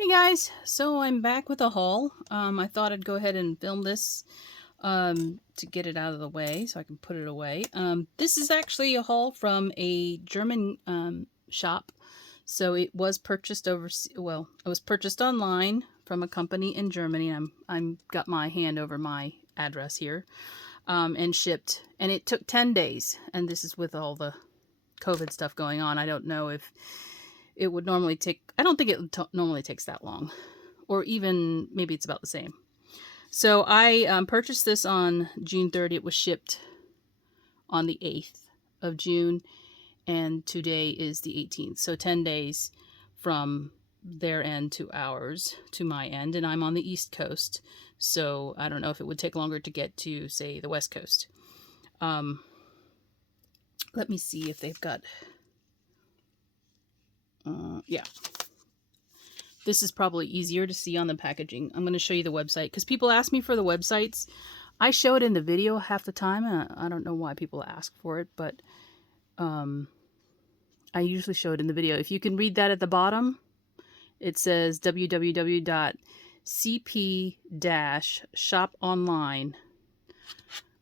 Hey guys, so I'm back with a haul. I thought I'd go ahead and film this to get it out of the way so I can put it away. This is actually a haul from a German shop. So it was purchased well, it was purchased online from a company in Germany. I'm got my hand over my address here, and shipped. And it took 10 days. And this is with all the COVID stuff going on. I don't know if it would normally take, I don't think it normally takes that long, or even maybe it's about the same. So I purchased this on June 30th. It was shipped on the 8th of June, and today is the 18th. So 10 days from their end to ours, to my end, and I'm on the East Coast. So I don't know if it would take longer to get to, say, the West Coast. Let me see if they've got... yeah. This is probably easier to see on the packaging. I'm going to show you the website because people ask me for the websites. I show it in the video half the time. I don't know why people ask for it, but I usually show it in the video. If you can read that at the bottom, it says www.cp-shoponline.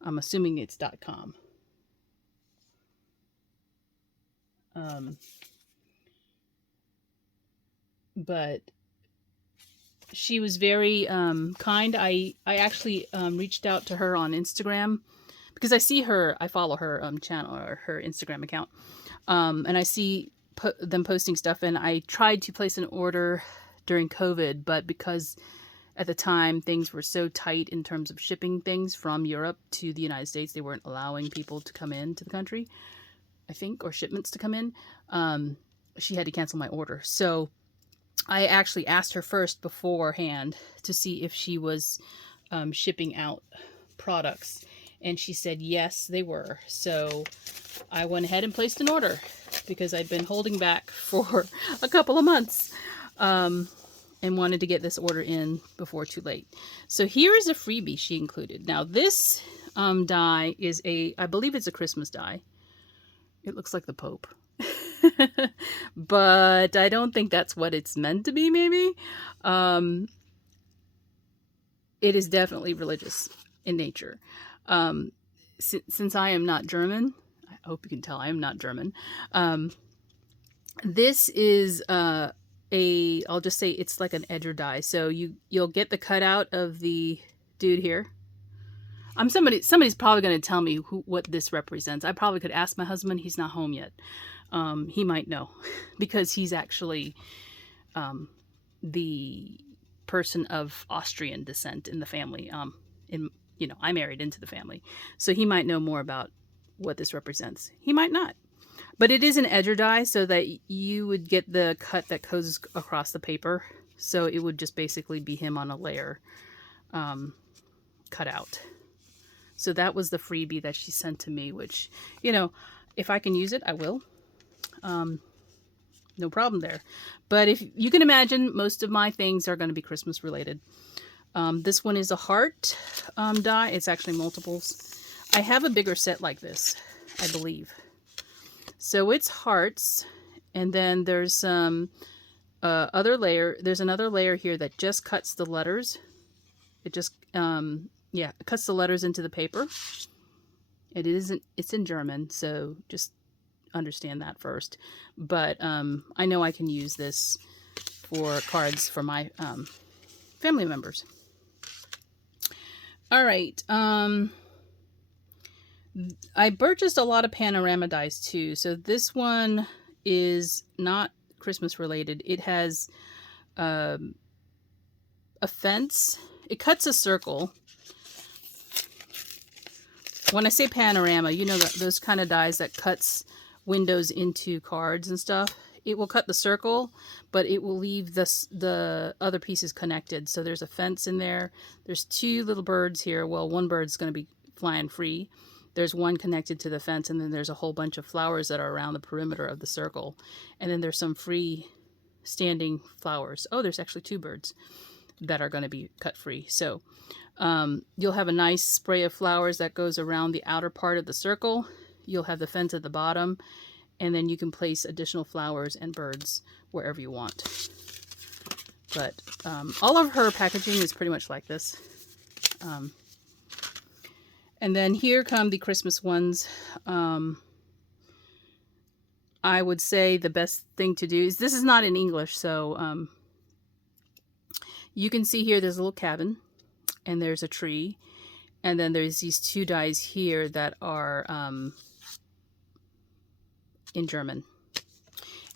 I'm assuming it's .com. But she was very kind. I actually reached out to her on Instagram because I follow her channel, or her Instagram account, and I see them posting stuff, and I tried to place an order during COVID, but because at the time things were so tight in terms of shipping things from Europe to the United States, they weren't allowing people to come into the country, I think, or shipments to come in. She had to cancel my order. So I actually asked her first beforehand to see if she was shipping out products, and she said yes, they were. So I went ahead and placed an order because I'd been holding back for a couple of months and wanted to get this order in before too late. So here is a freebie she included. Now this die is I believe it's a Christmas die. It looks like the Pope. But I don't think that's what it's meant to be, maybe. It is definitely religious in nature. Since I am not German, I hope you can tell I am not German. This is I'll just say it's like an edger die. So you'll get the cutout of the dude here. Somebody's probably going to tell me what this represents. I probably could ask my husband. He's not home yet. He might know because he's actually the person of Austrian descent in the family. I married into the family, so he might know more about what this represents. He might not, but it is an edger die, so that you would get the cut that goes across the paper. So it would just basically be him on a layer cut out. So that was the freebie that she sent to me, which, if I can use it, I will. No problem there. But if you can imagine, most of my things are going to be Christmas related. This one is a heart die. It's actually multiples. I have a bigger set like this, I believe. So it's hearts, and then there's some other layer. There's another layer here that just cuts the letters. It just it cuts the letters into the paper. It's in German, so just understand that first. But I know I can use this for cards for my family members. All right. I purchased a lot of Panorama dies too. So this one is not Christmas related. It has a fence. It cuts a circle. When I say Panorama, those kind of dies that cuts windows into cards and stuff. It will cut the circle, but it will leave the other pieces connected. So there's a fence in there. There's two little birds here. Well, one bird's going to be flying free. There's one connected to the fence, and then there's a whole bunch of flowers that are around the perimeter of the circle. And then there's some free standing flowers. Oh, there's actually two birds that are going to be cut free. So you'll have a nice spray of flowers that goes around the outer part of the circle. You'll have the fence at the bottom, and then you can place additional flowers and birds wherever you want. But all of her packaging is pretty much like this. And then here come the Christmas ones. I would say the best thing to do is, this is not in English, so you can see here there's a little cabin, and there's a tree, and then there's these two dies here that are in German.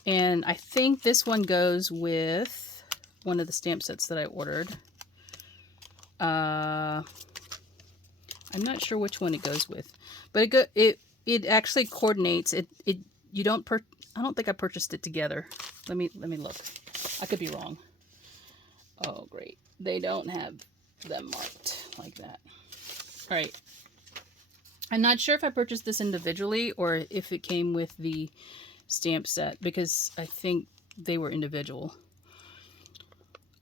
And I think this one goes with one of the stamp sets that I ordered. I'm not sure which one it goes with, but it actually coordinates. I don't think I purchased it together. Let me look. I could be wrong. Oh, great. They don't have them marked like that. All right. I'm not sure if I purchased this individually or if it came with the stamp set, because I think they were individual.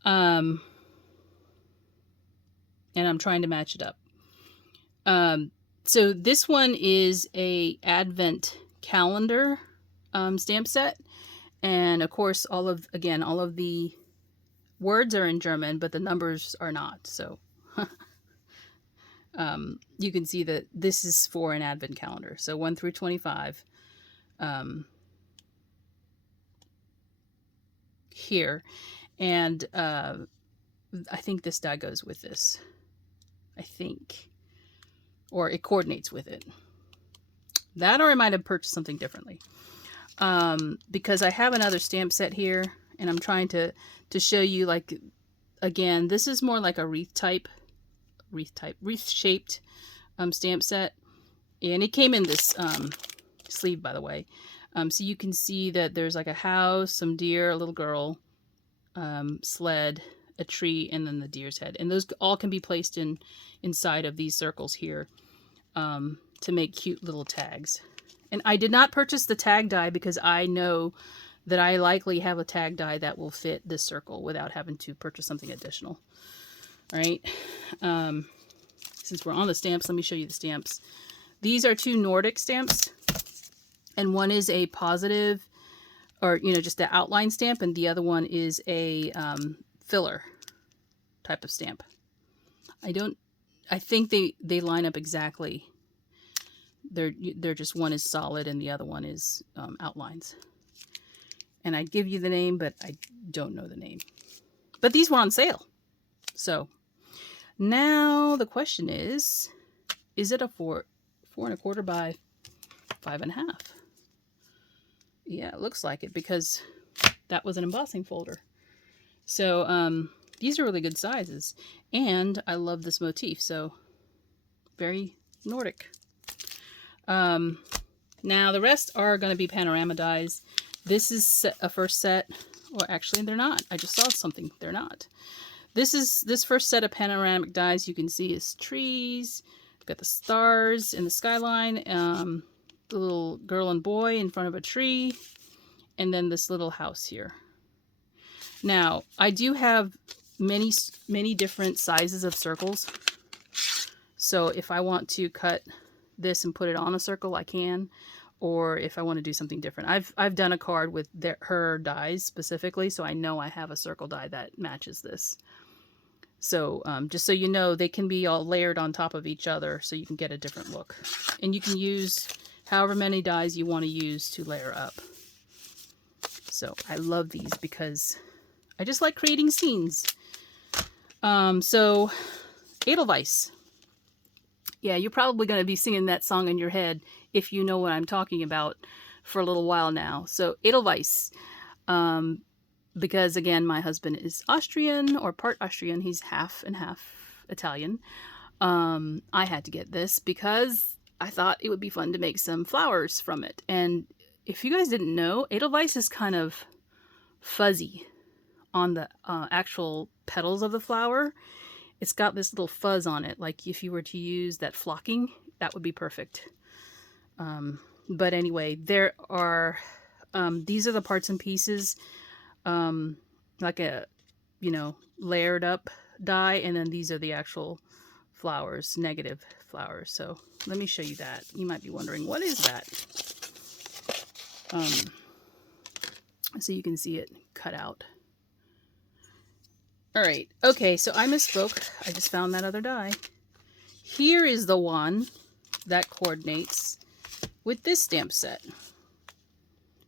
And I'm trying to match it up. So this one is a Advent calendar stamp set, and of course all of the words are in German, but the numbers are not. So you can see that this is for an Advent calendar, so 1 through 25 here, and I think this die goes with this, I think, or it coordinates with it. That, or I might have purchased something differently. Because I have another stamp set here, and I'm trying to show you, like, again, this is more like a wreath-shaped stamp set. And it came in this sleeve, by the way. So you can see that there's like a house, some deer, a little girl, sled, a tree, and then the deer's head. And those all can be placed inside of these circles here to make cute little tags. And I did not purchase the tag die because I know that I likely have a tag die that will fit this circle without having to purchase something additional. All right. Since we're on the stamps, let me show you the stamps. These are two Nordic stamps, and one is a positive, or, you know, just the outline stamp, and the other one is a filler type of stamp. I think they line up exactly. They're just, one is solid and the other one is outlines. And I'd give you the name, but I don't know the name. But these were on sale. So now the question is it a 4 1/4 by 5 1/2? Yeah, it looks like it, because that was an embossing folder. So these are really good sizes, and I love this motif, so very Nordic. Now the rest are going to be Panorama dies. This is a first set, or actually they're not. I just saw something. They're not. This first set of panoramic dies, you can see, is trees. We've got the stars in the skyline, the little girl and boy in front of a tree, and then this little house here. Now, I do have many different sizes of circles. So if I want to cut this and put it on a circle, I can. Or if I want to do something different. I've done a card with her dies specifically, so I know I have a circle die that matches this. So just so you know, they can be all layered on top of each other, so you can get a different look. And you can use however many dies you want to use to layer up. So I love these because I just like creating scenes. So Edelweiss. Yeah, you're probably going to be singing that song in your head if you know what I'm talking about for a little while now. So Edelweiss, because again, my husband is Austrian, or part Austrian. He's half and half Italian. I had to get this because I thought it would be fun to make some flowers from it. And if you guys didn't know, Edelweiss is kind of fuzzy on the actual petals of the flower. It's got this little fuzz on it, like if you were to use that flocking, that would be perfect. But anyway, there are, these are the parts and pieces, like a, you know, layered up die, and then these are the actual flowers, negative flowers. So let me show you that. You might be wondering, what is that? So you can see it cut out. All right. Okay, so I misspoke. I just found that other die. Here is the one that coordinates with this stamp set.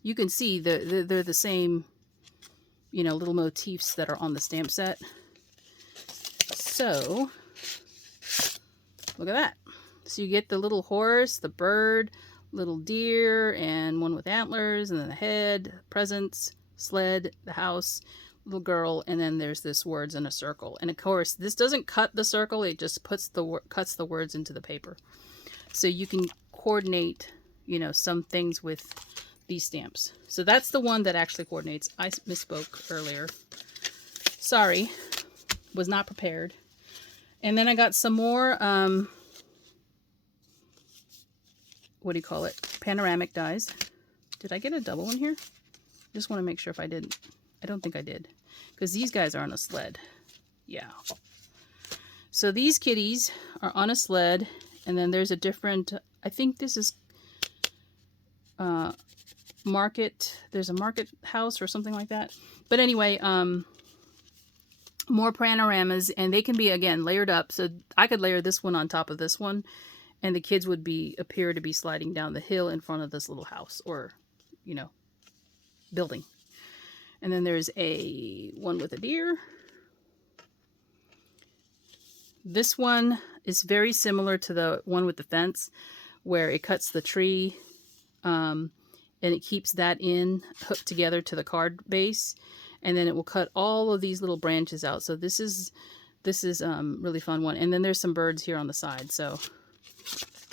You can see they're the same, you know, little motifs that are on the stamp set. So, look at that. So you get the little horse, the bird, little deer, and one with antlers, and then the head, presents, sled, the house, little girl, and then there's this words in a circle. And of course, this doesn't cut the circle, it just cuts the words into the paper. So you can coordinate, you know, some things with these stamps. So that's the one that actually coordinates. I misspoke earlier. Sorry, was not prepared. And then I got some more, what do you call it? Panoramic dies. Did I get a double one here? Just want to make sure if I didn't. I don't think I did. Because these guys are on a sled. Yeah. So these kitties are on a sled. And then there's a different, I think this is market. There's a market house or something like that. But anyway, more panoramas. And they can be, again, layered up. So I could layer this one on top of this one. And the kids would appear to be sliding down the hill in front of this little house or, you know, building. And then there's one with a deer. This one is very similar to the one with the fence where it cuts the tree and it keeps that hooked together to the card base. And then it will cut all of these little branches out. So this is really fun one. And then there's some birds here on the side. So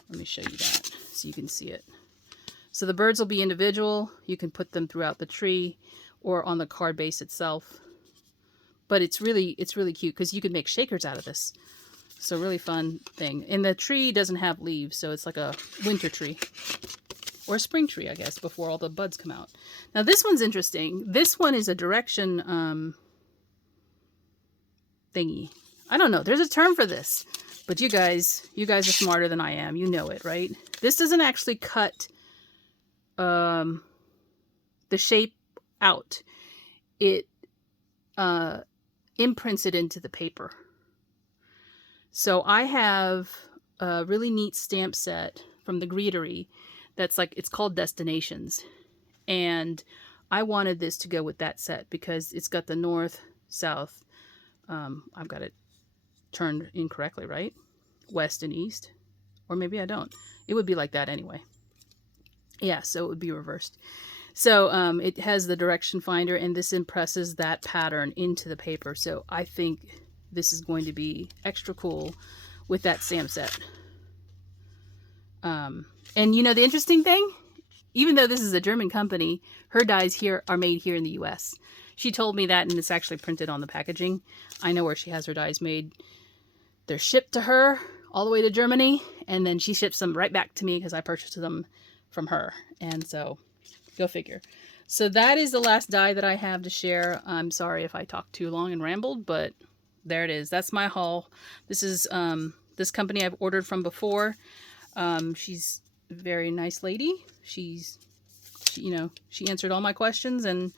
let me show you that so you can see it. So the birds will be individual. You can put them throughout the tree or on the card base itself. But it's really cute because you can make shakers out of this. So really fun thing. And the tree doesn't have leaves, so it's like a winter tree. Or a spring tree, I guess, before all the buds come out. Now this one's interesting. This one is a direction thingy. I don't know. There's a term for this. But you guys are smarter than I am. You know it, right? This doesn't actually cut the shape out. It imprints it into the paper. So I have a really neat stamp set from the Greetery that's like, it's called Destinations. And I wanted this to go with that set because it's got the north, south. I've got it turned incorrectly, right? West and east. Or maybe I don't. It would be like that anyway. Yeah, so it would be reversed. So it has the direction finder, and this impresses that pattern into the paper. So I think this is going to be extra cool with that stamp set. And you know, the interesting thing, even though this is a German company, her dies here are made here in the US. She told me that, and it's actually printed on the packaging. I know where she has her dies made. They're shipped to her all the way to Germany, and then she ships them right back to me because I purchased them from her. And so, go figure. So that is the last die that I have to share. I'm sorry if I talked too long and rambled, but there it is. That's my haul. This is this company I've ordered from before. She's a very nice lady. She answered all my questions, and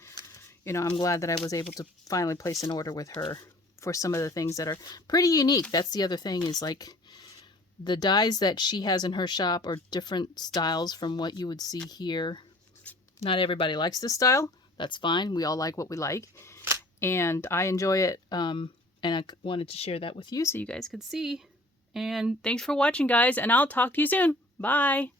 you know, I'm glad that I was able to finally place an order with her for some of the things that are pretty unique. That's the other thing, is like the dies that she has in her shop are different styles from what you would see here. Not everybody likes this style. That's fine. We all like what we like. And I enjoy it. And I wanted to share that with you so you guys could see. And thanks for watching, guys. And I'll talk to you soon. Bye.